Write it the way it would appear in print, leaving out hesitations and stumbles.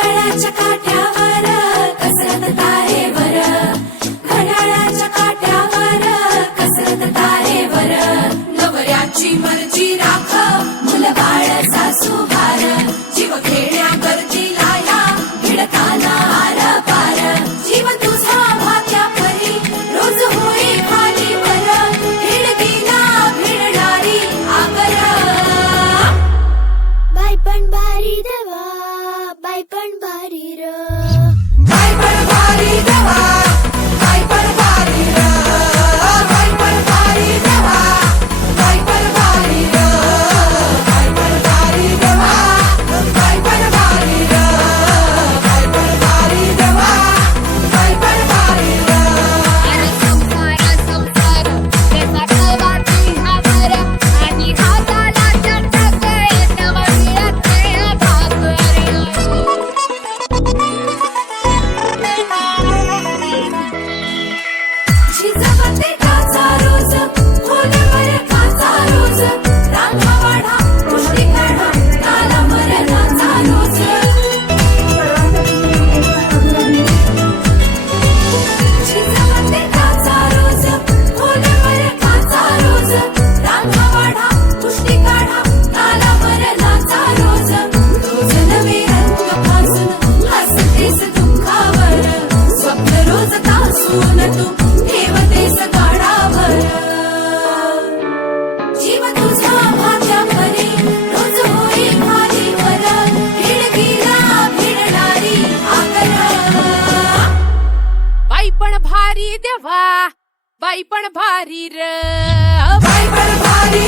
घड्याळाच्या काट्यावर कसरत तारेवर, घड्याळाच्या काट्यावर कसरत तारेवर, नवऱ्याची मर्जी राख मुलबाळ सासू हार, जीव खेळ्या गरजीला या भिडताना आर पार, जीव तुझा भात्या परी रोज होई खाली वर, भिडकीला भिडणारी आगर. बाई पण भारी देवा, बाई पण भारी र, बाई पण भारी देवा, बाई पण भारी र, बाई पण भारी देवा, बाई पण भारी र, बाई पण भारी देवा, बाई पण भारी र, बाई पण भारी देवा, बाई पण भारी र. अरे संसार त्याचा कवाची हावर आणि हाताला चटक येतवा मिळते भाकर. झिजवते काचा रोज खोलवर काचा रोज, रांगा वाढा पुष्टी काढा काला मरणाचा रोज. झिजवते काचा रोज खोलवर काचा रोज, रांगा वाढा पुष्टी काढा काला मरणाचा रोज. रोज नवे रंग फासून हसतेस दुःखावर, स्वप्न रोज तासून तू ठेवतेस गाडावर, जीव तुझा भात्या परी रोज होई खालीवर, भिडकीला भिडणारी आगर. बाई पण भारी देवा, बाई पण भारी र, बाई पण भारी